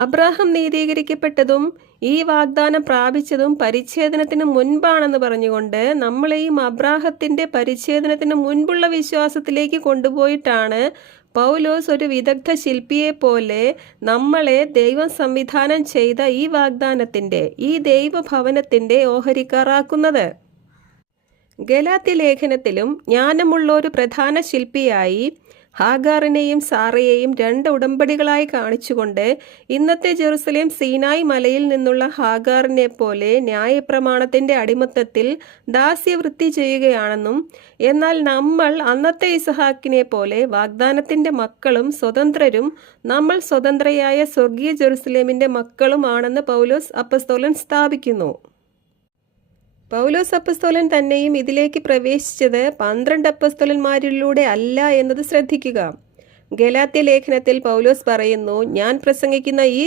Abraham നീതീകരിക്കപ്പെട്ടതും ഈ വാഗ്ദാനം പ്രാപിച്ചതും പരിച്ഛേദനത്തിന് മുൻപാണെന്ന് പറഞ്ഞുകൊണ്ട് നമ്മളെയും അബ്രാഹത്തിന്റെ പരിച്ഛേദനത്തിന് മുൻപുള്ള വിശ്വാസത്തിലേക്ക് കൊണ്ടുപോയിട്ടാണ് പൗലോസ് ഒരു വിദഗ്ധ ശില്പിയെപ്പോലെ നമ്മളെ ദൈവം സംവിധാനം ചെയ്ത ഈ വാഗ്ദാനത്തിന്റെ, ഈ ദൈവഭവനത്തിന്റെ ഓഹരിക്കാരാക്കുന്നത്. ഗലാത്യ ലേഖനത്തിലും ജ്ഞാനമുള്ള ഒരു പ്രധാന ശില്പിയായി ഹാഗാറിനെയും സാറയെയും രണ്ട് ഉടമ്പടികളായി കാണിച്ചുകൊണ്ട് ഇന്നത്തെ ജെറുസലേം സീനായ് മലയിൽ നിന്നുള്ള ഹാഗാറിനെ പോലെ ന്യായപ്രമാണത്തിന്റെ അടിമത്തത്തിൽ ദാസ്യവൃത്തി ചെയ്യുകയാണെന്നും, എന്നാൽ നമ്മൾ അന്നത്തെ ഇസഹാക്കിനെ പോലെ വാഗ്ദാനത്തിന്റെ മക്കളും സ്വതന്ത്രരും, നമ്മൾ സ്വതന്ത്രയായ സ്വർഗീയ ജെറുസലേമിന്റെ മക്കളും ആണെന്ന് പൗലോസ് അപ്പസ്തോലൻ സ്ഥാപിക്കുന്നു. പൗലോസ് അപ്പസ്തോലൻ തന്നെയും ഇതിലേക്ക് പ്രവേശിച്ചത് 12 അപ്പസ്തോലന്മാരിലൂടെ അല്ല എന്നത് ശ്രദ്ധിക്കുക. ഗലാത്യ ലേഖനത്തിൽ പൗലോസ് പറയുന്നു, ഞാൻ പ്രസംഗിക്കുന്ന ഈ